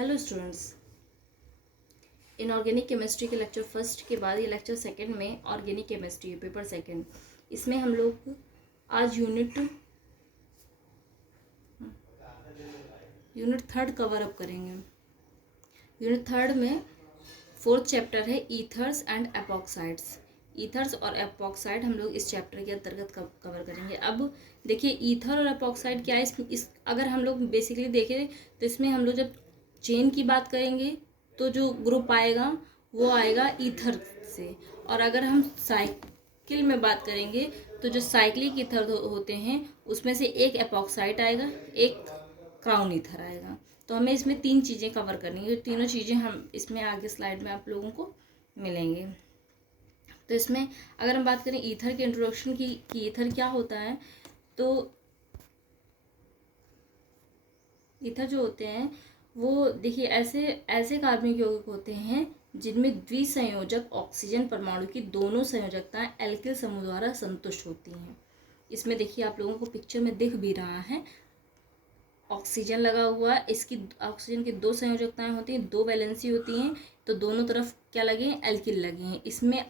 Hello students, inorganic chemistry के lecture first के बाद ये लेक्चर सेकंड में ऑर्गेनिक केमिस्ट्री पेपर सेकंड, इसमें हम लोग आज यूनिट थर्ड कवर अप करेंगे। यूनिट थर्ड में फोर्थ चैप्टर है ईथर्स एंड एपॉक्साइड्स। ईथर्स और एपॉक्साइड हम लोग इस चैप्टर के अंतर्गत कवर करेंगे। अब देखिए ईथर और एपॉक्साइड क्या है, इस अगर हम लोग बेसिकली देखें तो इसमें हम लोग जब चेन की बात करेंगे तो जो ग्रुप आएगा वो आएगा ईथर से, और अगर हम साइकिल में बात करेंगे तो जो साइक्लिक ईथर होते हैं उसमें से एक एपॉक्साइड आएगा, एक क्राउन ईथर आएगा। तो हमें इसमें तीन चीज़ें कवर करनी है। तीनों चीज़ें हम इसमें आगे स्लाइड में आप लोगों को मिलेंगे। तो इसमें अगर हम बात करें ईथर के इंट्रोडक्शन की कि ईथर क्या होता है, तो ईथर जो होते हैं वो देखिए ऐसे कार्बनिक यौगिक होते हैं जिनमें द्विसंयोजक ऑक्सीजन परमाणु की दोनों संयोजकताएं एल्किल समूह द्वारा संतुष्ट होती हैं। इसमें देखिए आप लोगों को पिक्चर में दिख भी रहा है, ऑक्सीजन लगा हुआ है, इसकी ऑक्सीजन की दो संयोजकताएं होती हैं, दो वैलेंसी होती हैं, तो दोनों तरफ क्या लगे हैं, एल्किल लगे हैं। इसमें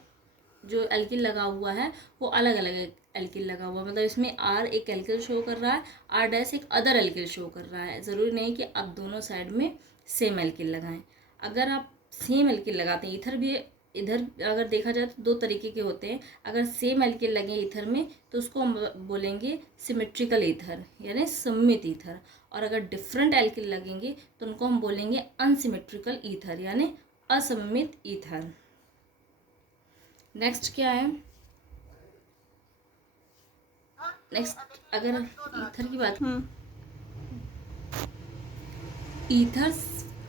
जो एल्किल लगा हुआ है वो अलग अलग एल्किल लगा हुआ, मतलब इसमें आर एक एल्किल शो कर रहा है, आर डैश एक अदर एल्किल शो कर रहा है। ज़रूरी नहीं कि आप दोनों साइड में सेम एल्किल लगाएं। अगर आप सेम एल्किल लगाते हैं, इधर भी इधर अगर देखा जाए तो दो तरीके के होते हैं। अगर सेम एल्किल लगे ईथर में तो उसको हम बोलेंगे सिमेट्रिकल ईथर यानी सममित ईथर, और अगर डिफरेंट एल्किल लगेंगे तो उनको हम बोलेंगे अनसिमेट्रिकल ईथर यानी असममित ईथर। नेक्स्ट क्या है, नेक्स्ट अगर ईथर की बात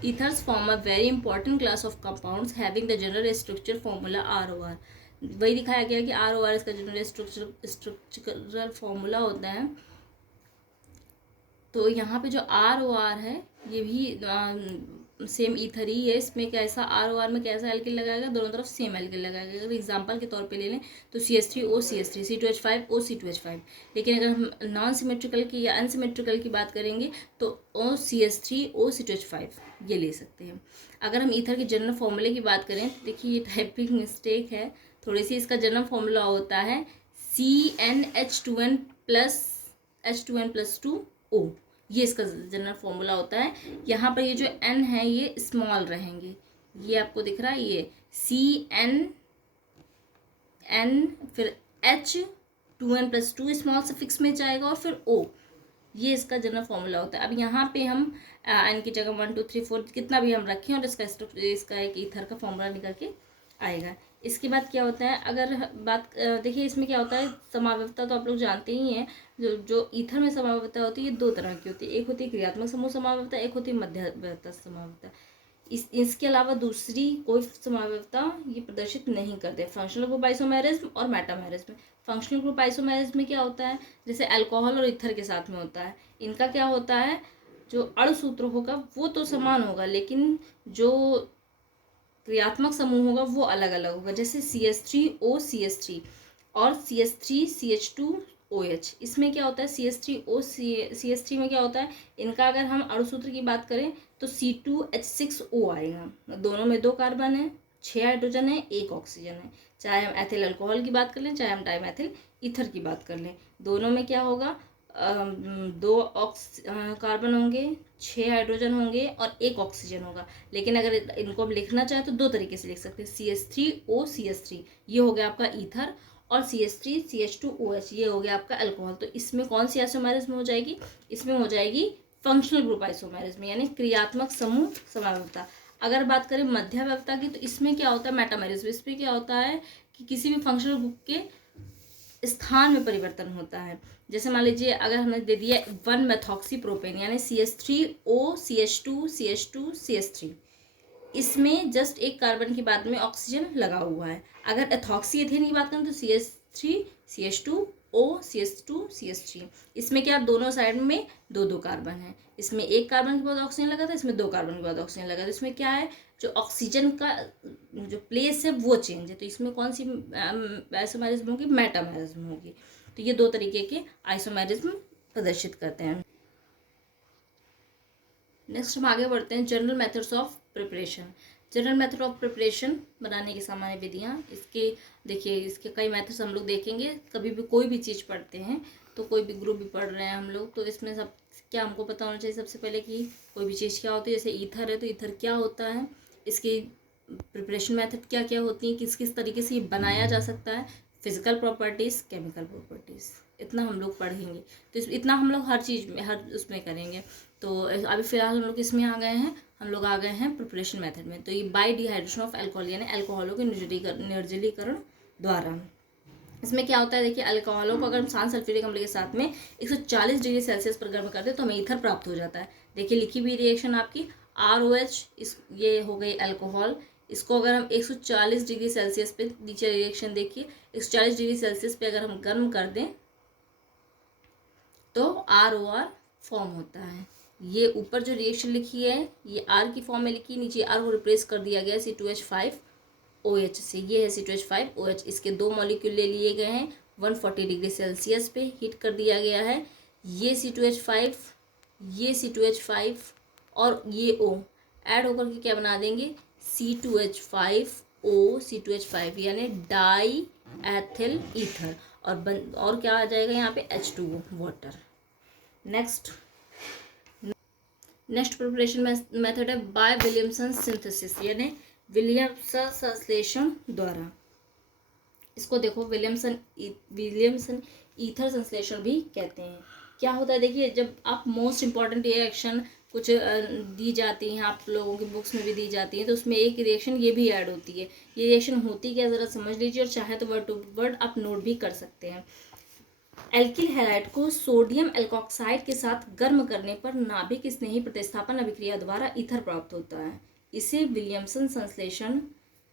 ethers form a very important class of compounds having the general structure formula ROR। वही दिखाया गया कि ROR इसका जनरल स्ट्रक्चरल फॉर्मूला होता है। तो यहाँ पे जो ROR है ये भी सेम ईथर ही है। इसमें कैसा ROR में कैसा एल्किल लगाएगा, दोनों तरफ सेम एल्किल लगाएगा। अगर एग्जांपल के तौर पे ले लें तो CH3OCH3 C2H5 OC2H5। लेकिन अगर हम नॉन सिमेट्रिकल की या अनसिमेट्रिकल की बात करेंगे तो OCH3 OC2H5 ये ले सकते हैं। अगर हम ईथर के जनरल फॉर्मूले की बात करें तो देखिए ये टाइपिंग मिस्टेक है थोड़ी सी। इसका जनरल फॉर्मूला होता है CnH2n प्लस H2n+2O। ये इसका जनरल फॉर्मूला होता है। यहाँ पर ये जो n है ये स्मॉल रहेंगे, ये आपको दिख रहा है, ये CnN फिर H2n+2 स्मॉल सफिक्स में जाएगा और फिर O। ये इसका जनरल फॉर्मूला होता है। अब यहाँ पे हम n की जगह 1 2 3 4 कितना भी हम रखें और इसका एक ईथर का फॉर्मूला निकल के आएगा। इसके बाद क्या होता है, अगर बात देखिए इसमें क्या होता है, समावयवता तो आप लोग जानते ही हैं। जो ईथर में समावयवता होती है ये दो तरह की होती है, एक होती है क्रियात्मक समूह समावयवता, एक होती है मध्यवर्ती समावयवता। इसके अलावा दूसरी कोई समावयवता ये प्रदर्शित नहीं करते। फंक्शनल ग्रुप आइसोमेरिज्म और मेटामेरिज्म। फंक्शनल ग्रुप आइसोमेरिज्म में क्या होता है, जैसे अल्कोहल और ईथर के साथ में होता है, इनका क्या होता है, जो अणु सूत्र होगा वो तो समान होगा लेकिन जो क्रियात्मक समूह होगा वो अलग अलग होगा। जैसे CH3OCH3 और CH3CH2OH। इसमें क्या होता है, CH3 में क्या होता है, इनका अगर हम अणु सूत्र की बात करें तो C2H6O आएगा। दोनों में दो कार्बन है, 6 हाइड्रोजन है, 1 ऑक्सीजन है। चाहे हम एथिल अल्कोहल की बात कर लें, चाहे हम डाइमेथिल ईथर की बात कर लें, दोनों में क्या होगा, दो कार्बन होंगे, 6 हाइड्रोजन होंगे और 1 ऑक्सीजन होगा। लेकिन अगर इनको हम लिखना चाहें तो दो तरीके से लिख सकते हैं, CH3OCH3 ये हो गया आपका ईथर, और CH3CH2OH ये हो गया आपका अल्कोहल। तो इसमें कौन सी आइसोमेरिज्म हो जाएगी, इसमें हो जाएगी फंक्शनल ग्रुप आइसोमेरिज्म यानी क्रियात्मक समूह समावयवता। अगर बात करें मध्यवर्ती की तो इसमें क्या होता है, मेटामेरिज्म। इसमें क्या होता है कि किसी भी फंक्शनल ग्रुप के स्थान में परिवर्तन होता है। जैसे मान लीजिए अगर हमने दे दिया 1 मेथॉक्सी प्रोपेन यानी CH3OCH2CH2CH3, इसमें जस्ट एक कार्बन के बाद में ऑक्सीजन लगा हुआ है। अगर एथॉक्सी एथेन की बात करें तो CH3CH2OCH2CH3, इसमें क्या दोनों साइड में दो दो कार्बन है। इसमें एक कार्बन के बाद ऑक्सीजन लगा था, इसमें दो कार्बन के बाद ऑक्सीजन लगा था। इसमें क्या है, जो ऑक्सीजन का जो प्लेस है वो चेंज है। तो इसमें कौन सी आइसोमेरिज्म होगी, मेटामेरिज्म होगी। तो ये दो तरीके के आइसोमेरिज्म प्रदर्शित करते हैं। नेक्स्ट हम आगे बढ़ते हैं general methods of preparation. General method of preparation बनाने की सामान्य विधियाँ। इसके देखिए, इसके कई मेथड्स हम लोग देखेंगे। कभी भी कोई भी चीज़ पढ़ते हैं तो कोई भी ग्रुप भी पढ़ रहे हैं हम लोग, तो इसमें सब क्या हमको पता होना चाहिए सबसे पहले कि कोई भी चीज़ क्या होती है। जैसे ईथर है तो ईथर क्या होता है, इसकी प्रिपरेशन मेथड क्या क्या होती है, किस किस तरीके से ये बनाया जा सकता है, फिजिकल प्रॉपर्टीज़, केमिकल प्रॉपर्टीज़, इतना हम लोग पढ़ेंगे। तो इतना हम लोग हर चीज़ में, हर उसमें करेंगे। तो अभी फ़िलहाल हम लोग इसमें आ गए हैं, हम लोग आ गए हैं प्रिपरेशन मेथड में। तो ये बाय डिहाइड्रेशन ऑफ अल्कोहल यानी अल्कोहलों के निर्जलीकरण द्वारा। इसमें क्या होता है, देखिए अल्कोहलों को अगर हम शांत सल्फ्यूरिक अम्ल के साथ में 140 डिग्री सेल्सियस पर गर्म करते हैं तो हमें ईथर प्राप्त हो जाता है। देखिए लिखी हुई रिएक्शन आपकी ROH, इस ये हो गई अल्कोहल। इसको अगर हम 140 डिग्री सेल्सियस पे, नीचे रिएक्शन देखिए, 140 डिग्री सेल्सियस पे अगर हम गर्म कर दें तो ROR फॉर्म होता है। ये ऊपर जो रिएक्शन लिखी है ये R की फॉर्म में लिखी, नीचे R को रिप्लेस कर दिया गया C2H5OH से। ये है C2H5OH। इसके 2 मॉलिक्यूल ले लिए गए हैं, 140 डिग्री सेल्सियस पे हीट कर दिया गया है। ये C2H5, ये C2H5 और ये O ऐड होकर के क्या बना देंगे, C2H5O C2H5 यानी डाई एथिल ईथर। और क्या आ जाएगा यहाँ पे H2O water. Next preparation method है बाय विलियमसन सिंथेसिस यानी विलियमसन संश्लेषण द्वारा। इसको देखो विलियमसन ईथर संश्लेषण भी कहते हैं। क्या होता है, देखिए जब आप मोस्ट इम्पॉर्टेंट रिएक्शन कुछ दी जाती हैं, आप लोगों की बुक्स में भी दी जाती है, तो उसमें एक रिएक्शन ये भी ऐड होती है। ये रिएक्शन होती क्या, ज़रा समझ लीजिए, और चाहे तो वर्ड टू वर्ड आप नोट भी कर सकते हैं। एल्किल हैलाइड को सोडियम एल्कोक्साइड के साथ गर्म करने पर नाभिक स्नेही प्रतिस्थापन अभिक्रिया द्वारा ईथर प्राप्त होता है। इसे विलियमसन संश्लेषण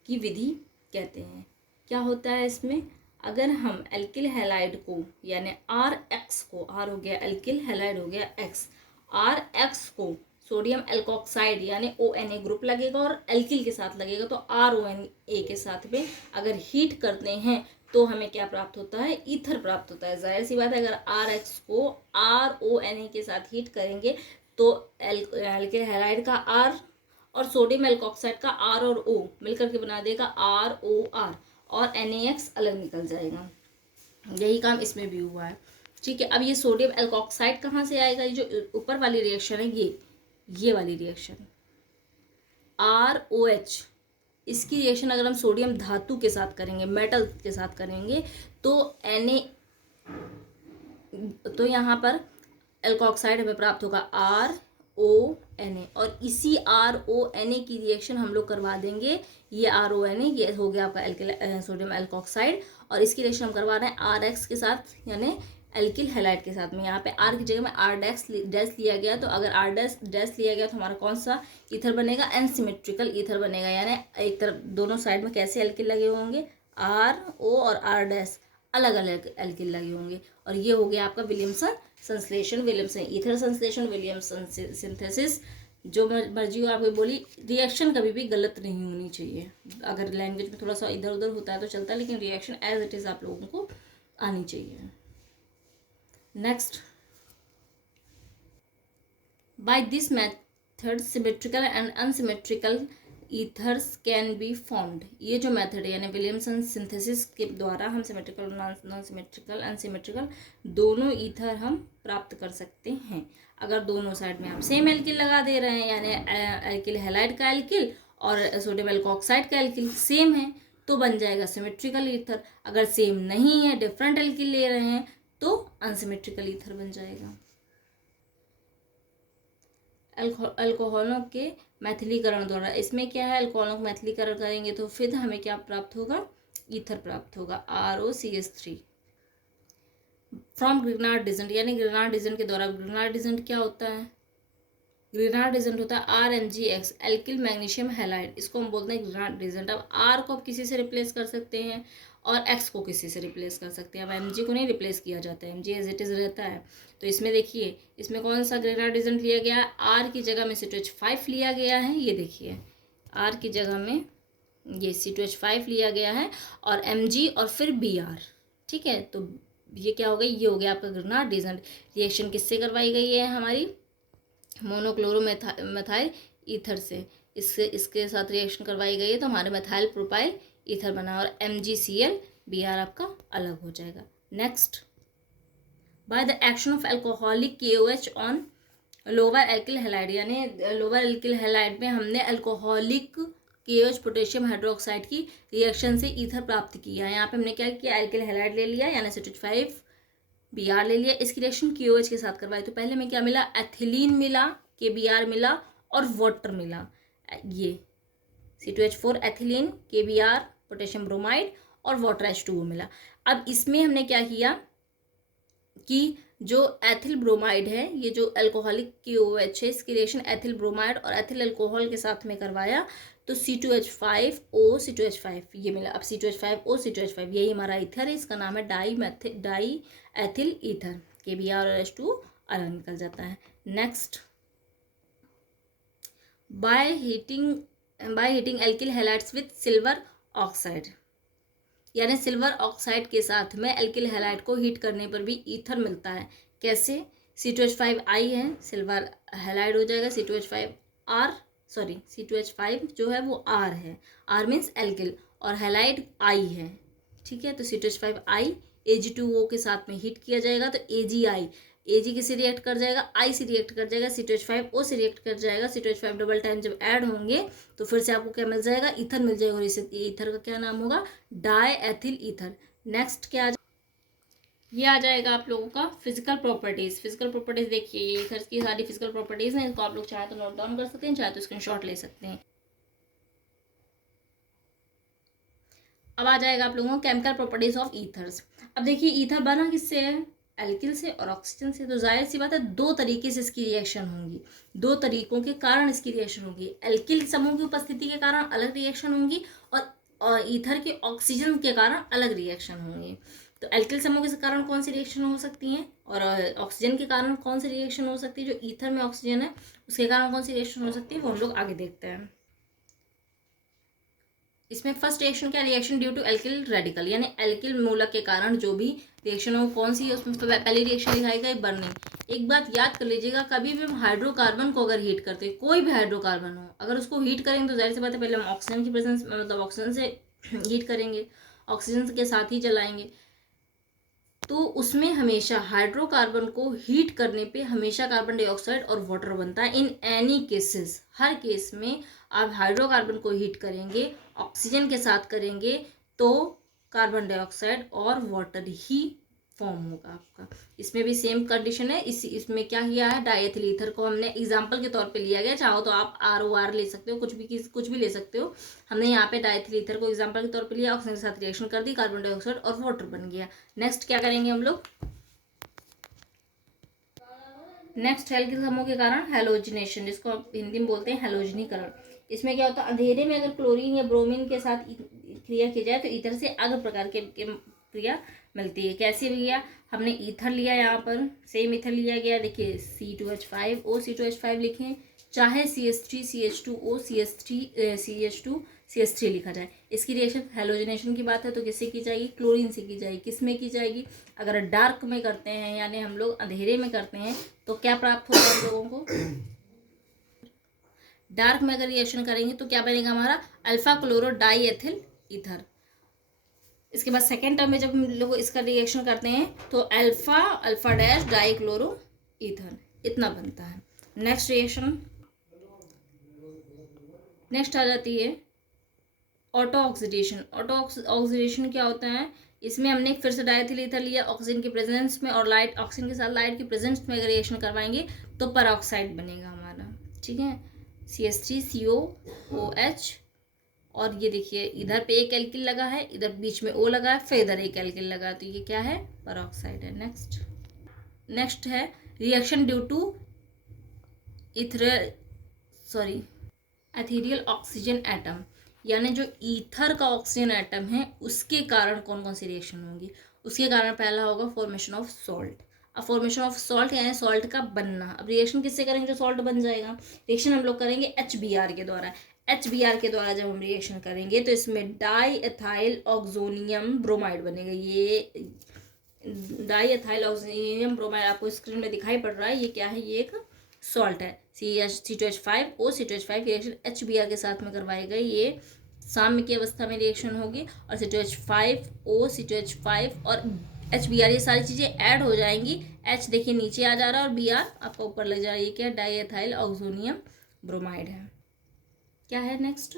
की विधि कहते हैं। क्या होता है इसमें, अगर हम एल्किल हैलाइड को यानी RX को, R हो गया एल्किल, हैलाइड हो गया X, RX को सोडियम एल्कोक्साइड यानी ONA ग्रुप लगेगा और एल्किल के साथ लगेगा तो RONA के साथ में अगर हीट करते हैं तो हमें क्या प्राप्त होता है, ईथर प्राप्त होता है। जाहिर सी बात है, अगर RX को RONA के साथ हीट करेंगे तो एल्किल हैलाइड का R और सोडियम एल्कोक्साइड का R और O मिलकर के बना देगा ROR और NaX अलग निकल जाएगा। यही काम इसमें भी हुआ है। ठीक है, अब ये सोडियम एल्कोक्साइड कहाँ से आएगा, ये जो ऊपर वाली रिएक्शन है, ये वाली रिएक्शन ROH, इसकी रिएक्शन अगर हम सोडियम धातु के साथ करेंगे, मेटल के साथ करेंगे तो तो यहाँ पर एल्कोक्साइड हमें प्राप्त होगा RONA, और इसी RONA की रिएक्शन हम लोग करवा देंगे। ये RONA ये हो गया आपका एल्किल सोडियम एल्कोक्साइड, और इसकी रिएक्शन हम करवा रहे हैं RX के साथ यानी एल्किल हैलाइड के साथ में। यहाँ पे R की जगह में R डैश लिया गया, तो अगर R डैश लिया गया तो हमारा कौन सा ईथर बनेगा, एनसिमेट्रिकल ईथर बनेगा। यानी एक तरफ दोनों साइड में कैसे एल्किल लगे होंगे, RO और R डैश अलग अलग एल्किल लगे होंगे। और ये हो गया आपका विलियमसन संश्लेषण, विलियमसन ईथर संश्लेषण, विलियमसन सिंथेसिस। जो मर्जी हो आपको बोली, रिएक्शन कभी भी गलत नहीं होनी चाहिए। अगर लैंग्वेज में थोड़ा सा इधर उधर होता है तो चलता है, लेकिन रिएक्शन एज इट इज़ आप लोगों को आनी चाहिए। Next, by this method symmetrical and unsymmetrical ethers can be formed. ये जो मेथड है यानी विलियमसन सिंथेसिस के द्वारा हम सिमेट्रिकल, नॉन सिमेट्रिकल, अनसिमेट्रिकल दोनों ईथर हम प्राप्त कर सकते हैं। अगर दोनों साइड में हम सेम एल्किल लगा दे रहे हैं यानी एल्किल हैलाइड का एल्किल और सोडियम एल्कोक्साइड का एल्किल सेम है तो बन जाएगा सिमेट्रिकल ईथर। अगर सेम नहीं है, डिफरेंट एल्किल ले रहे हैं तो अनसिमेट्रिकल ईथर बन जाएगा। अल्कोहलों के मैथिलीकरण द्वारा, इसमें क्या है, अल्कोहलों का मैथिलीकरण करेंगे तो फिर हमें क्या प्राप्त होगा, ईथर प्राप्त होगा ROCH3 फ्रॉम ग्रिग्नार्ड डिसेंट यानी ग्रिग्नार्ड डिसेंट के द्वारा। ग्रिग्नार्ड डिसेंट क्या होता है, ग्रिग्नार्ड डिसेंट होता है RMgX एल्किल मैग्नीशियम हैलाइड, इसको हम बोलते हैं ग्रिग्नार्ड डिसेंट। अब R को आप किसी से रिप्लेस कर सकते हैं और X को किसी से रिप्लेस कर सकते हैं। अब Mg को नहीं रिप्लेस किया जाता है, Mg एज इट इज़ रहता है। तो इसमें देखिए, इसमें कौन सा ग्रिग्नार्ड डिसेंट लिया गया है, R की जगह में C2H5 लिया गया है। ये देखिए R की जगह में ये C2H5 लिया गया है और Mg और फिर Br। ठीक है, तो ये क्या हो गया, ये हो गया आपका ग्रिग्नार्ड डिसेंट। रिएक्शन किससे करवाई गई है, हमारी मोनोक्लोरोमेथाइल ईथर से इसके साथ रिएक्शन करवाई गई है तो हमारे मेथाइल प्रोपाइल ईथर बना और MgCl Br आपका अलग हो जाएगा। Next, by the action of alcoholic KOH on lower alkyl halide, यानी लोअर एल्किल हैलाइड में हमने एल्कोहलिक KOH पोटेशियम हाइड्रोक्साइड की रिएक्शन से ईथर प्राप्त किया। यहाँ पे हमने क्या किया, एल्किल हैलाइड ले लिया यानी C2H5Br ले लिया, इसकी रिएक्शन KOH के साथ करवाई तो पहले में क्या मिला, एथिलीन मिला, KBr मिला और वाटर मिला। ये C2H4 ethylene, KBr potassium bromide और वाटर H2O मिला। अब इसमें हमने क्या किया कि जो एथिल ब्रोमाइड है, ये जो अल्कोहलिक KOH है, इसकी रिएक्शन एथिल ब्रोमाइड और एथिल अल्कोहल के साथ में करवाया तो C2H5O C2H5 ये मिला। अब C2H5O C2H5 यही हमारा ईथर है, इसका नाम है डाई एथिल ईथर। KBr और H2O अलग निकल जाता है। Next, by heating alkyl halides with silver oxide, यानी सिल्वर ऑक्साइड के साथ में एल्किल हैलाइड को हीट करने पर भी ईथर मिलता है। कैसे, C2H5I है, सिल्वर हैलाइड हो जाएगा C2H5 जो है वो R है, R मीन्स एल्किल और हैलाइड I है, ठीक है। तो C2H5I Ag2O के साथ में हीट किया जाएगा तो Ag किसे रिएक्ट कर जाएगा, I से रिएक्ट कर जाएगा, C2H5O से रिएक्ट कर जाएगा, C2H5 डबल टाइम जब ऐड होंगे तो फिर से आपको क्या मिल जाएगा, ईथर मिल जाएगा और इस ईथर का क्या नाम होगा, डाई एथिल ईथर। नेक्स्ट क्या ये आ जाएगा आप लोगों का फिजिकल प्रॉपर्टीज। फिजिकल प्रॉपर्टीज देखिए, ये ईथर की सारी फिजिकल प्रॉपर्टीज हैं, इसको आप लोग चाहे तो नोट डाउन कर सकते हैं, चाहे तो स्क्रीनशॉट ले सकते हैं। अब आ जाएगा आप लोगों को केमिकल प्रॉपर्टीज ऑफ ईथर्स। अब देखिए ईथर बना किससे है, एल्किल से और ऑक्सीजन से, तो जाहिर सी बात है दो तरीके से इसकी रिएक्शन होंगी, दो तरीकों के कारण इसकी रिएक्शन होगी। एल्किल समूह की उपस्थिति के कारण अलग रिएक्शन होंगी और ईथर के ऑक्सीजन के कारण अलग रिएक्शन होंगी। तो एल्किल समूह के कारण कौन सी रिएक्शन हो सकती है और ऑक्सीजन के कारण कौन सी रिएक्शन हो सकती है, जो ईथर में ऑक्सीजन है उसके कारण कौन सी रिएक्शन हो सकती है, वो हम लोग आगे देखते हैं। इसमें फर्स्ट रिएक्शन क्या, reaction due to alkyl radical, यानी एल्किल मूलक के कारण जो भी रिएक्शन हो कौन सी है, उसमें पहली रिएक्शन लिखाई गई बर्निंग। एक बात याद कर लीजिएगा, कभी भी हम हाइड्रोकार्बन को अगर हीट करते हैं, कोई भी हाइड्रोकार्बन हो, अगर उसको हीट करेंगे तो जाहिर सी बात है पहले हम ऑक्सीजन की प्रेजेंस मतलब ऑक्सीजन से हीट करेंगे, ऑक्सीजन के साथ ही जलाएंगे। तो उसमें हमेशा हाइड्रोकार्बन को हीट करने पे हमेशा कार्बन डाइऑक्साइड और वाटर बनता है। In any cases, her case में आप हाइड्रोकार्बन को हीट करेंगे, ऑक्सीजन के साथ करेंगे तो कार्बन डाइऑक्साइड और वाटर ही फॉर्म होगा आपका। इसमें भी सेम कंडीशन है। इसमें क्या किया है, डाईएथिल ईथर को हमने एग्जाम्पल के तौर पे लिया गया, चाहो तो आप ROR ले सकते हो, कुछ भी ले सकते हो। हमने यहाँ पे डाईएथिल ईथर को एग्जाम्पल के तौर पे लिया, ऑक्सीजन के साथ रिएक्शन कर दी, कार्बन डाइऑक्साइड और वाटर बन गया। नेक्स्ट क्या करेंगे हम लोग, नेक्स्ट एल्किल समूह के कारण हैलोजिनेशन, जिसको आप हिंदी में बोलते हैं हैलोजनीकरण। इसमें क्या होता है, अंधेरे में अगर क्लोरीन या ब्रोमीन के साथ क्रिया की जाए तो ईथर से अलग प्रकार के क्रिया मिलती है। कैसे भैया, हमने ईथर लिया, यहाँ पर सेम ईथर लिया गया, देखिए C2H5O C2H5 लिखें, चाहे CH3CH2O CH2CH3 लिखा जाए। इसकी रिएक्शन हैलोजिनेशन की बात है तो किससे की जाएगी, क्लोरीन से की जाएगी। किस में की जाएगी, अगर डार्क में करते हैं यानी हम लोग अंधेरे में करते हैं तो क्या प्राप्त होगा आप लोगों को, डार्क में अगर रिएक्शन करेंगे तो क्या बनेगा हमारा, alpha chloro die ethyl ether. इसके बाद सेकेंड टर्म में जब हम लोग इसका रिएक्शन करते हैं तो alpha dash die chloro ether, इतना बनता है। नेक्स्ट रिएक्शन, नेक्स्ट आ जाती है ऑटो ऑक्सीडेशन। ऑटो ऑक्सीडेशन क्या होता है, इसमें हमने फिर से डाईएथिल ईथर लिया ऑक्सीजन के प्रेजेंस में और ऑक्सीजन के साथ लाइट के प्रेजेंस में अगर रिएक्शन करवाएंगे तो परऑक्साइड बनेगा हमारा, ठीक है, CH3COOH। और ये देखिए इधर पे एक एल्किल लगा है, इधर बीच में O लगा है, फिर इधर एक एल्किल लगा है, तो ये क्या है, परऑक्साइड है। नेक्स्ट है reaction due to ethereal oxygen atom, यानी जो ईथर का ऑक्सीजन एटम है उसके कारण कौन कौन सी रिएक्शन होंगी। उसके कारण पहला होगा फॉर्मेशन ऑफ सॉल्ट। अब फॉर्मेशन ऑफ सॉल्ट यानी सॉल्ट का बनना। अब रिएक्शन किससे करेंगे जो सॉल्ट बन जाएगा, रिएक्शन हम लोग करेंगे HBr के द्वारा। HBr के द्वारा जब हम रिएक्शन करेंगे तो इसमें डाई एथाइल ऑक्सोनियम ब्रोमाइड बनेगा। ये डाई एथाइल ऑक्सोनियम ब्रोमाइड आपको स्क्रीन में दिखाई पड़ रहा है, ये क्या है, ये एक सॉल्ट है। C2H5O C2H5 की रिएक्शन HBr के साथ में करवाई गई, ये साम्य की अवस्था में रिएक्शन होगी। और C2H5O C2H5 और HBr ये सारी चीज़ें ऐड हो जाएंगी। H देखिए नीचे आ जा रहा है और Br आपका ऊपर लग जा रहा है। ये क्या, डाईएथाइल ऑक्सोनियम ब्रोमाइड है। क्या है नेक्स्ट,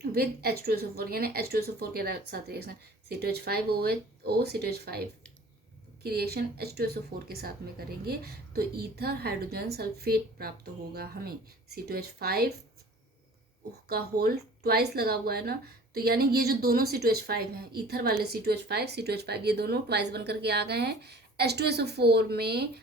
विद H2SO4 यानी H2SO4 के साथ रिएक्शन C2H5OH C2H5 की रिएक्शन H2SO4 के साथ में करेंगे तो ईथर हाइड्रोजन सल्फेट प्राप्त होगा हमें। C2H5 का होल ट्वाइस लगा हुआ है ना, तो यानी ये जो दोनों C2H5 हैं, ईथर वाले C2H5 ये दोनों ट्वाइस बन करके आ गए हैं। H2SO4 में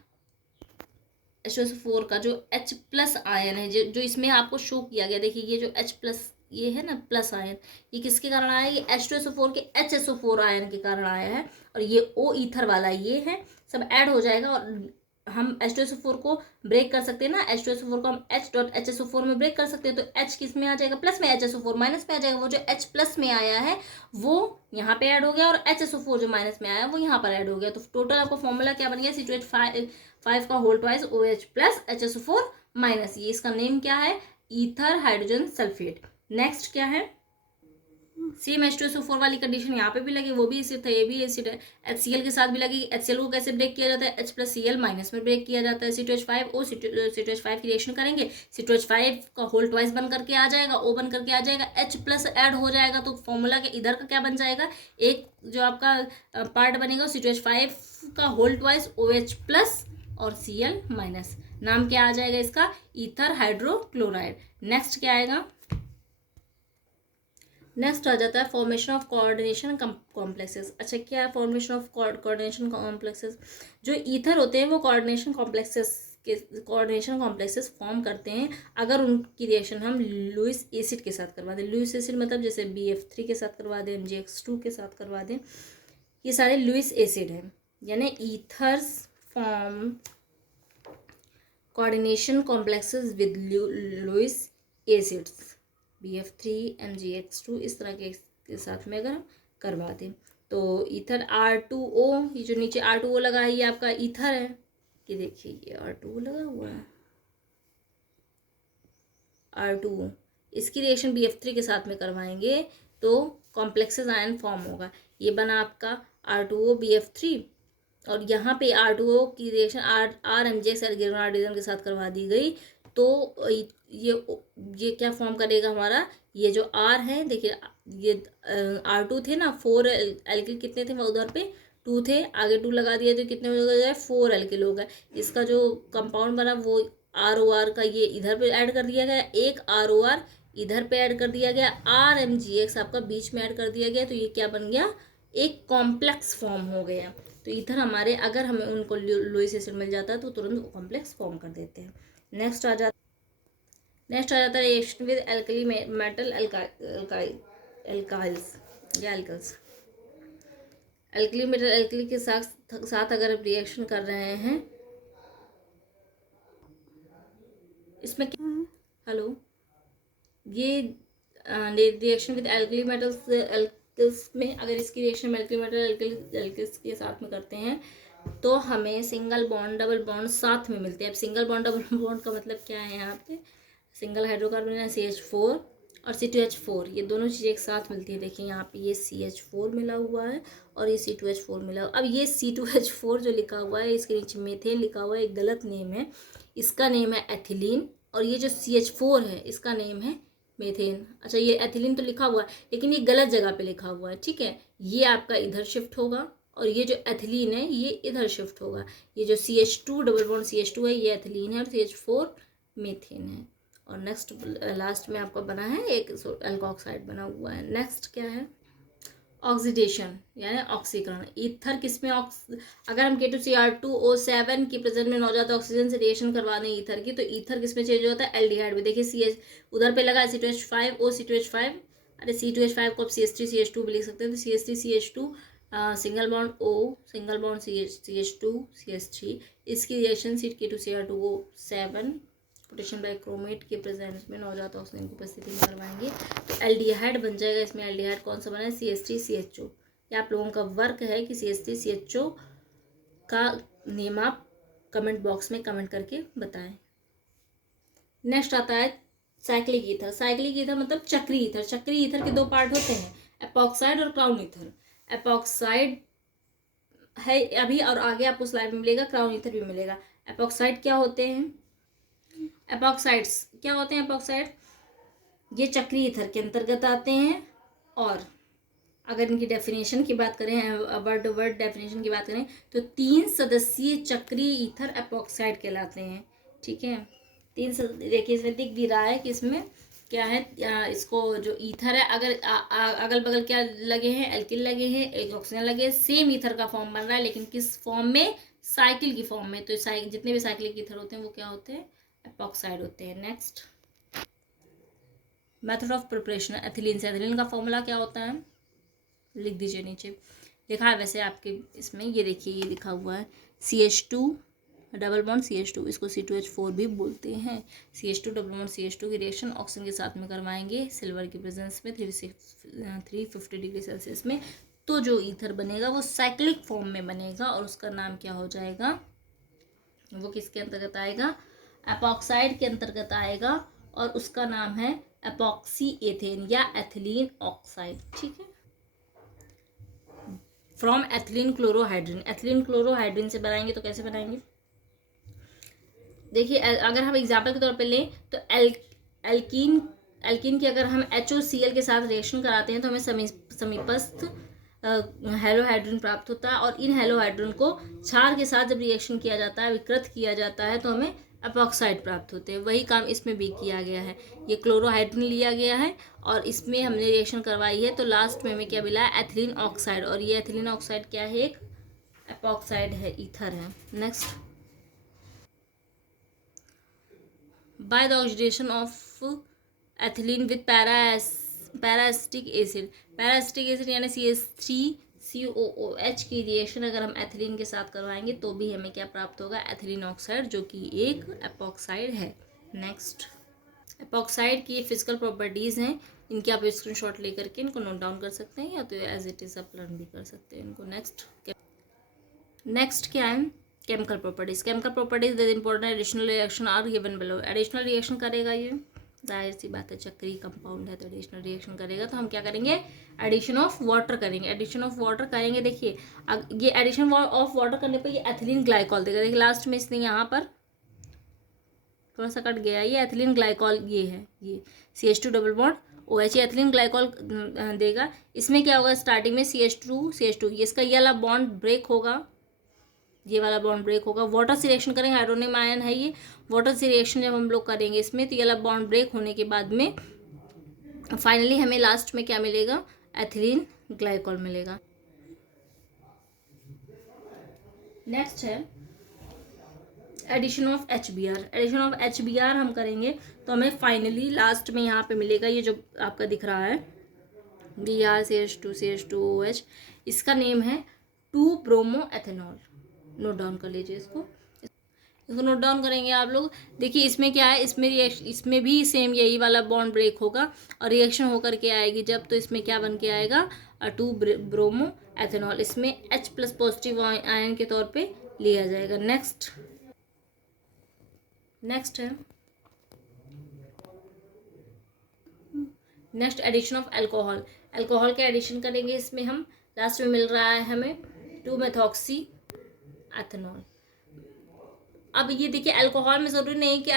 H2SO4 का जो H प्लस आयन है, जो इसमें आपको शो किया गया, देखिए ये जो H प्लस ये है ना प्लस आयन, ये किसके कारण आया है, ये H2SO4 के HSO4 आयन के कारण आया है। और ये O ईथर वाला ये है, सब ऐड हो जाएगा और हम H2SO4 को ब्रेक कर सकते हैं ना, H2SO4 को हम H.HSO4 में ब्रेक कर सकते हैं। तो H किस में आ जाएगा, प्लस में, HSO4 माइनस में आ जाएगा। वो जो H प्लस में आया है वो यहाँ पे ऐड हो गया और HSO4 जो माइनस में आया वो यहाँ पर ऐड हो गया। तो टोटल आपको फॉर्मूला क्या बन गया, C2H5 का whole twice OH plus HSO4 minus, ये इसका नेम क्या है, ईथर हाइड्रोजन सल्फेट। नेक्स्ट क्या है, सेम H2SO4 वाली कंडीशन यहाँ पे भी लगी, वो भी एसिड था, ये भी एसिड है। HCl के साथ भी लगेगी। HCl को कैसे ब्रेक किया जाता है, H प्लस Cl माइनस में ब्रेक किया जाता है। C2H5O C2H5 की रिएक्शन करेंगे, C2H5 का होल ट्वाइस बन करके आ जाएगा, O बन करके आ जाएगा, H प्लस ऐड हो जाएगा। तो फॉर्मूला के इधर का क्या बन जाएगा, एक जो आपका पार्ट बनेगा C2H5 का होल ट्वाइस OH प्लस और Cl माइनस, नाम क्या आ जाएगा इसका, ईथर हाइड्रोक्लोराइड। नेक्स्ट क्या आएगा, नेक्स्ट आ जाता है फॉर्मेशन ऑफ कोऑर्डिनेशन कॉम्प्लेक्सेस। अच्छा क्या है फॉर्मेशन ऑफ कोऑर्डिनेशन कॉम्प्लेक्सेस, जो ईथर होते हैं वो कोऑर्डिनेशन कॉम्प्लेक्सेस फॉर्म करते हैं अगर उनकी रिएक्शन हम लुईस एसिड के साथ करवा दें। लुईस एसिड मतलब जैसे BF3 के साथ करवा दें, MgX2 के साथ करवा दें, ये सारे लुईस एसिड हैं। यानी ethers form coordination complexes with Lewis acids, BF3 MgX2 इस तरह के साथ में अगर हम करवा दें तो ईथर R2O, ये जो नीचे R2O लगा है ये आपका ईथर है, कि देखिए ये R2O लगा हुआ है, R2O, इसकी रिएक्शन BF3 के साथ में करवाएंगे तो कॉम्प्लेक्सेस आयन फॉर्म होगा। ये बना आपका R2O BF3 और यहाँ पे R2O की रिएक्शन RMgX एल्गिनोडाइजन के साथ करवा दी गई तो ये क्या फॉर्म करेगा हमारा, ये जो R है देखिए, ये R2 थे ना, 4 एल्किल कितने थे वह उधर पे 2 थे, आगे 2 लगा दिया तो कितने हो गए, 4 एल्किल हो गए। इसका जो कंपाउंड बना वो ROR का ये इधर पे ऐड कर दिया गया, एक ROR इधर पे ऐड कर दिया गया, RMgX आपका बीच में ऐड कर दिया गया, तो ये क्या बन गया, एक कॉम्प्लेक्स फॉर्म हो गया। तो इधर हमारे अगर हमें उनको लुईस एसिड मिल जाता है तो तुरंत कॉम्प्लेक्स फॉर्म कर देते हैं। नेक्स्ट आ जाता है रिएक्शन विद एल्कली मेटल एल्काइल्स या एल्कल्स। एल्कली मेटल एल्कली के साथ अगर आप रिएक्शन कर रहे हैं, इसमें क्या, हेलो, ये रिएक्शन विद एल्कली मेटल्स एल्कल्स में अगर इसकी रिएक्शन एल्कली मेटल एल्कल्स के साथ में करते हैं तो हमें सिंगल बॉन्ड डबल बॉन्ड साथ में मिलते हैं। अब सिंगल बॉन्ड डबल बॉन्ड का मतलब क्या है, यहाँ पे सिंगल हाइड्रोकार्बन है CH4 और C2H4, ये दोनों चीज़ें एक साथ मिलती है। देखिए यहाँ पे ये CH4 मिला हुआ है और ये C2H4 मिला हुआ। अब ये C2H4 जो लिखा हुआ है इसके नीचे मेथेन लिखा हुआ है, एक गलत नेम है, इसका नेम है एथिलीन और ये जो CH4 है इसका नेम है मेथेन। अच्छा ये एथिलीन तो लिखा हुआ है लेकिन ये गलत जगह पे लिखा हुआ है, ठीक है, ये आपका इधर शिफ्ट होगा और ये जो एथिलीन है ये इधर शिफ्ट होगा। ये जो CH2 डबल बॉन्ड CH2 है ये एथिलीन है और CH4 मीथेन है। और नेक्स्ट लास्ट में आपका बना है एक एल्कोक्साइड बना हुआ है। नेक्स्ट क्या है, ऑक्सीडेशन यानी ऑक्सीकरण। ईथर किसमें अगर हम K2Cr2O7 की प्रेजेंस में नवजात ऑक्सीजन से रिएक्शन करवा दें ईथर की, तो ईथर किसमें चेंज होता है, एल्डिहाइड में। देखिए CH उधर पे लगा है C2H5O C2H5, अरे C2H5 को आप CH3CH2 भी लिख सकते हैं, तो CH3CH2 single bond O single bond CH2 CH3, इसकी रिएक्शन K2Cr2O7 पोटेशियम बाइक्रोमेट के प्रेजेंस में नवजात ऑक्सीजन की उपस्थिति में करवाएंगे तो एल्डिहाइड बन जाएगा। इसमें एल्डिहाइड कौन सा बना है, CH3CHO। ये आप लोगों का वर्क है कि CH3CHO का नेम आप कमेंट बॉक्स में कमेंट करके बताएं। नेक्स्ट आता है साइक्लिक ईथर। साइक्लिक ईथर मतलब चक्री ईथर। चक्री ईथर के दो पार्ट होते हैं, एपॉक्साइड और क्राउन ईथर। एपॉक्साइड है अभी, और आगे आपको स्लाइड में मिलेगा क्राउन ईथर भी मिलेगा। एपॉक्साइड क्या होते हैं? एपॉक्साइड्स क्या होते हैं? एपॉक्साइड ये चक्री ईथर के अंतर्गत आते हैं। और अगर इनकी डेफिनेशन की बात करें, वर्ड वर्ड डेफिनेशन की बात करें, तो 3 सदस्यीय चक्रीय ईथर एपॉक्साइड कहलाते हैं। ठीक है, देखिए इसमें दिख भी रहा है कि इसमें क्या है। इसको जो ईथर है, अगर अगल बगल क्या लगे हैं, एल्किल लगे हैं, एक ऑक्सीजन लगे हैं, सेम ईथर का फॉर्म बन रहा है, लेकिन किस फॉर्म में? साइकिल की फॉर्म में। तो जितने भी साइक्लिक ईथर होते हैं वो क्या होते हैं? एपॉक्साइड होते हैं। Next, method of preparation ethylene से। एथिलीन का फॉर्मूला क्या होता है? लिख दीजिए, नीचे लिखा है वैसे आपके इसमें, ये देखिए ये लिखा हुआ है CH2 डबल बॉन्ड CH2, इसको C2H4 भी बोलते हैं। CH2 डबल बॉन्ड CH2 की रिएक्शन ऑक्सीजन के साथ में करवाएंगे सिल्वर की प्रेजेंस में 350 डिग्री सेल्सियस में, तो जो ईथर बनेगा वो साइक्लिक फॉर्म में बनेगा, और उसका नाम क्या हो जाएगा? वो किसके अंतर्गत आएगा? एपॉक्साइड के अंतर्गत आएगा, और उसका नाम है एपॉक्सी एथेन या एथिलीन ऑक्साइड। ठीक है, फ्रॉम एथिलीन क्लोरोहाइड्रिन। एथिलीन क्लोरोहाइड्रिन से बनाएंगे तो कैसे बनाएंगे? देखिए अगर हम एग्जाम्पल के तौर पे लें तो एल्कीन की अगर हम HOCl के साथ रिएक्शन कराते हैं तो हमें समीपस्थ हेलोहाइड्रिन प्राप्त होता है, और इन हेलोहाइड्रिन को क्षार के साथ जब रिएक्शन किया जाता है, विकृत किया जाता है, तो हमें एपॉक्साइड प्राप्त होते हैं। वही काम इसमें भी किया गया है। ये क्लोरोहाइड्रिन लिया गया है और इसमें हमने रिएक्शन करवाई है, तो लास्ट में हमें क्या मिला है? Ethylene oxide. और ये एथिलीन ऑक्साइड क्या है? एक एपॉक्साइड है, ईथर है। Next, by the oxidation of ethylene with peracetic acid. Peracetic acid यानी CH3COOH की रिएक्शन अगर हम एथिलीन के साथ करवाएंगे तो भी हमें क्या प्राप्त होगा? एथिलीन ऑक्साइड, जो कि एक एपॉक्साइड है। नेक्स्ट, एपॉक्साइड की फिजिकल प्रॉपर्टीज़ हैं, इनकी आप स्क्रीनशॉट लेकर के इनको नोट डाउन कर सकते हैं, या तो एज इट इज़ आप लर्न भी कर सकते हैं इनको। नेक्स्ट क्या है? Chemical properties. Chemical properties with important additional reaction are given below. Additional reaction करेगा, ये जाहिर सी बात है, चक्री कंपाउंड है तो एडिशनल रिएक्शन करेगा, तो हम क्या करेंगे? एडिशन ऑफ वाटर करेंगे। एडिशन ऑफ वाटर करेंगे, देखिए ये एडिशन ऑफ वाटर करने पर ये एथिलीन ग्लाइकॉल देगा। देखिए लास्ट में इसने यहाँ पर थोड़ा सा कट गया, ये एथिलीन ग्लाइकॉल, ये है ये CH2 double bond OH, ethylene glycol देगा। इसमें क्या होगा? स्टार्टिंग में CH2 इसका ये वाला बॉन्ड ब्रेक होगा, ये वाला बॉन्ड ब्रेक होगा। वाटर से रिएक्शन करेंगे, हाइड्रोनियम आयन है ये। वाटर से रिएक्शन जब हम लोग करेंगे इसमें, तो ये वाला बॉन्ड ब्रेक होने के बाद में फाइनली हमें लास्ट में क्या मिलेगा? एथिलीन ग्लाइकॉल मिलेगा। नेक्स्ट है addition of HBr। Addition of HBr हम करेंगे तो हमें फाइनली लास्ट में यहाँ पे मिलेगा, ये जो आपका दिख रहा है BrCH2CH2OH, इसका नेम है 2-ब्रोमो एथेनॉल। नोट डाउन कर लीजिए इसको नोट डाउन करेंगे आप लोग। देखिए इसमें क्या है, इसमें भी सेम यही वाला बॉन्ड ब्रेक होगा और रिएक्शन होकर के आएगी जब, तो इसमें क्या बन के आएगा? 2-ब्रोमो एथेनॉल। इसमें H+ पॉजिटिव आयन के तौर पे लिया जाएगा। नेक्स्ट है एडिशन ऑफ अल्कोहल। अल्कोहल के एडिशन करेंगे, इसमें हम लास्ट में मिल रहा है हमें 2-मेथॉक्सी एथेनॉल। अब ये देखिए अल्कोहल में ज़रूरी नहीं कि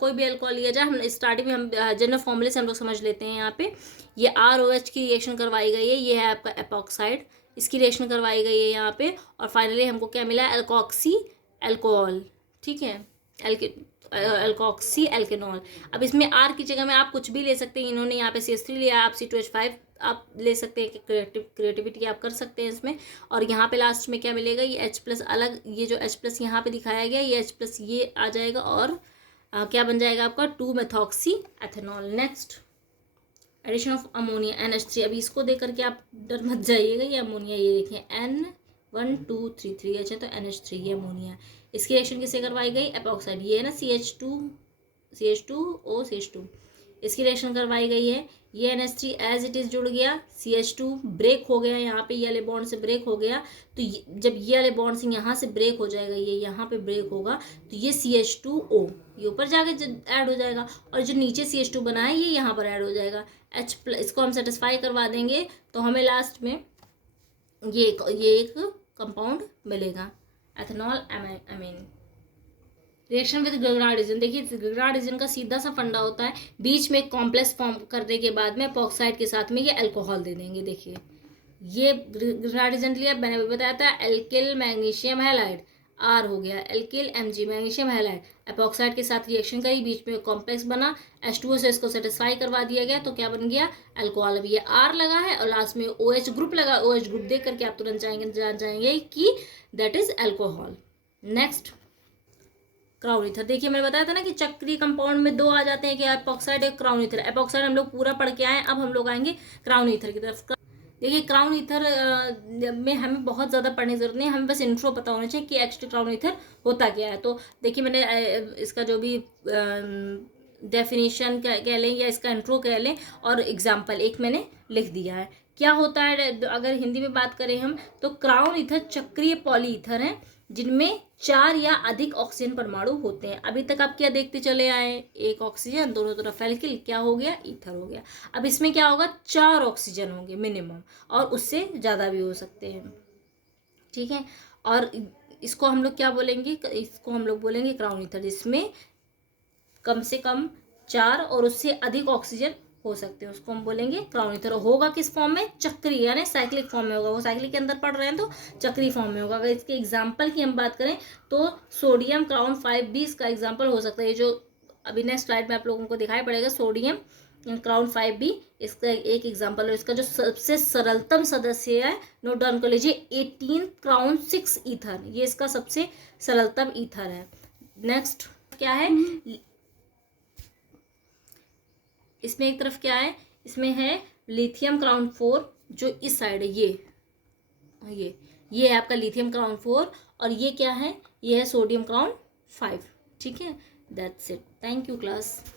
कोई भी अल्कोहल लिया जाए, हम स्टार्टिंग में हम जनरल फॉर्मूले से हम लोग समझ लेते हैं। यहाँ पे ये ROH की रिएक्शन करवाई गई है, ये है आपका एपॉक्साइड, इसकी रिएक्शन करवाई गई है यहाँ पे, और फाइनली हमको क्या मिला? Alkoxy alcohol. ठीक है, अल्कोक्सी एल्केनॉल। अब इसमें R की जगह में आप कुछ भी ले सकते हैं, इन्होंने यहाँ पे CH3 लिया, आप C2H5 आप ले सकते हैं, क्रिएटिविटी आप कर सकते हैं इसमें। और यहाँ पे लास्ट में क्या मिलेगा? ये H+ अलग, ये जो H+ यहाँ पे दिखाया गया, ये H+ ये आ जाएगा, और क्या बन जाएगा आपका? Two methoxy ethanol. Next addition of ammonia NH3। अभी इसको देख करके आप डर मत जाइएगा, ये अमोनिया, ये देखिए N1233, अच्छा तो NH3 ये अमोनिया। इसकी रिएक्शन किससे करवाई गई? एपॉक्साइड, ये है ना CH2O CH2। इसकी रिएक्शन करवाई गई है, ये NH3 एज इट इज जुड़ गया, CH2 ब्रेक हो गया, यहाँ पे ये वाले बॉन्ड से ब्रेक हो गया, तो जब ये वाले बॉन्ड से यहाँ से ब्रेक हो जाएगा, ये यहाँ पे ब्रेक होगा, तो ये CH2O ये ऊपर जाके ऐड हो जाएगा, और जो नीचे CH2 बना है ये यहाँ पर ऐड हो जाएगा H+, इसको हम सेटिस्फाई करवा देंगे तो हमें लास्ट में ये एक कंपाउंड मिलेगा, एथेनॉल अमीन। रिएक्शन विद ग्रिग्नार्डिजन, देखिए ग्रिग्नार्डिजन का सीधा सा फंडा होता है, बीच में एक कॉम्प्लेक्स फॉर्म करने के बाद में एपॉक्साइड के साथ में ये अल्कोहल दे देंगे। देखिए ये ग्रिग्नार्डिजन लिया, मैंने भी बताया था, एल्किल मैग्नीशियम हैलाइड, आर हो गया, alkyl Mg magnesium halide, epoxide के साथ रिएक्शन करी, बीच में कॉम्प्लेक्स बना, H2O से इसको सेटिस्फाई करवा दिया गया, तो क्या बन गया, अल्कोहल। अब ये R लगा है और लास्ट में OH ग्रुप लगा, OH ग्रुप देख करके आप तुरंत जान जाएंगे कि that is alcohol. Next crown ether, देखिए मैंने बताया था ना कि चक्रीय कंपाउंड में दो आ जाते हैं कि एपॉक्साइड एक क्राउन ईथर। एपॉक्साइड हम लोग पूरा पढ़ के आए, अब हम लोग आएंगे क्राउन ईथर की तरफ। देखिए क्राउन ईथर में हमें बहुत ज़्यादा पढ़ने की जरूरत नहीं, हमें बस इंट्रो पता होना चाहिए कि एक्चुअली क्राउन ईथर होता क्या है। तो देखिए मैंने इसका जो भी डेफिनेशन कह लें या इसका इंट्रो कह लें और एग्जाम्पल एक मैंने लिख दिया है। क्या होता है अगर हिंदी में बात करें हम, तो क्राउन ईथर चक्रीय पॉलीईथर हैं जिनमें 4 या अधिक ऑक्सीजन परमाणु होते हैं। अभी तक आप क्या देखते चले आए, एक ऑक्सीजन, दोनों तरफ एल्किल, क्या हो गया, ईथर हो गया। अब इसमें क्या होगा, 4 ऑक्सीजन होंगे मिनिमम, और उससे ज़्यादा भी हो सकते हैं, ठीक है। और इसको हम लोग क्या बोलेंगे, इसको हम लोग बोलेंगे क्राउन ईथर, जिसमें कम से कम 4 और उससे अधिक ऑक्सीजन हो सकते हैं, उसको हम बोलेंगे क्राउन ईथर। होगा किस फॉर्म में, चक्रीय यानी साइक्लिक फॉर्म में होगा, वो साइक्लिक के अंदर पढ़ रहे हैं तो चक्रीय फॉर्म में होगा। अगर इसके एग्जाम्पल की हम बात करें तो सोडियम क्राउन 5B इसका एग्जाम्पल हो सकता है, ये जो अभी नेक्स्ट स्लाइड में आप लोगों को दिखाई पड़ेगा, सोडियम क्राउन 5B इसका एक एग्जाम्पल है। इसका जो सबसे सरलतम सदस्य है, नोट डाउन कर लीजिए, 18 क्राउन 6 ईथर, ये इसका सबसे सरलतम ईथर है। नेक्स्ट क्या है, इसमें एक तरफ क्या है, इसमें है लिथियम क्राउन 4 जो इस साइड है, ये है आपका लिथियम क्राउन 4, और ये क्या है, ये है सोडियम क्राउन 5, ठीक है। That's it, thank you class.